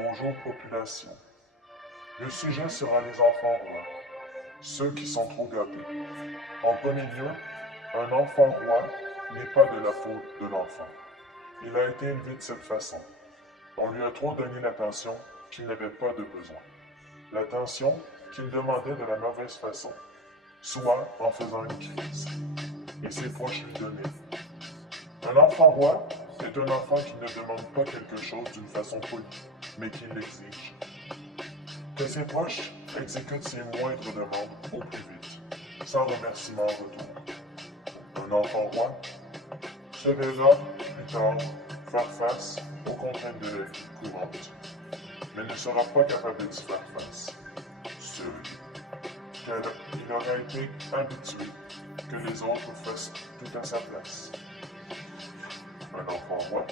Bonjour population. Le sujet sera les enfants rois, ceux qui sont trop gâtés. En premier lieu, un enfant roi n'est pas de la faute de l'enfant. Il a été élevé de cette façon. On lui a trop donné l'attention qu'il n'avait pas de besoin. L'attention qu'il demandait de la mauvaise façon, soit en faisant une crise. Et ses proches lui donnaient. Un enfant roi est un enfant qui ne demande pas quelque chose d'une façon polie, mais qui l'exige. Que ses proches exécutent ses moindres demandes au plus vite, sans remerciement en retour. Un enfant roi se verra plus tard faire face aux contraintes de la vie courante, mais ne sera pas capable d'y faire face, seul, car il aura été habitué que les autres fassent tout à sa place. Un enfant roi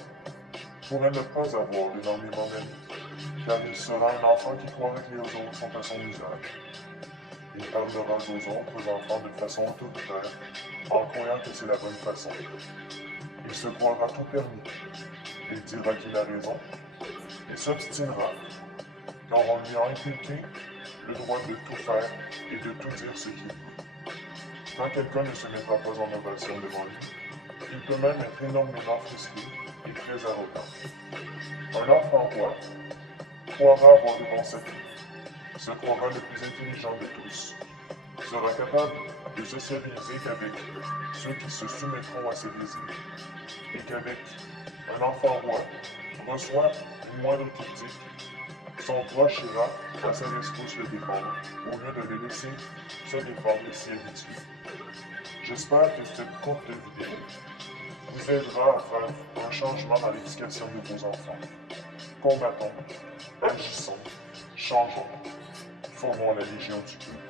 pourrait ne pas avoir énormément d'amis, car il sera un enfant qui croirait que les autres sont à son usage. Il parlera aux autres enfants de façon autoritaire, en croyant que c'est la bonne façon. Il se croira tout permis. Il dira qu'il a raison et s'obstinera, car on lui a inculqué le droit de tout faire et de tout dire ce qu'il dit. Quand quelqu'un ne se mettra pas en ovation devant lui, il peut même être énormément frustré et très arrogant. Un enfant roi croira avoir de bons secrets, se croira le plus intelligent de tous, sera capable de sociabiliser qu'avec ceux qui se soumettront à ses désirs, et qu'avec un enfant roi reçoit une moindre critique, son proche ira à sa rescousse le défendre, au lieu de le laisser se défendre et s'y habituer. J'espère que cette courte vidéo vous aidera à faire un changement dans l'éducation de vos enfants. Combattons, agissons, changeons, formons la Légion du Peuple.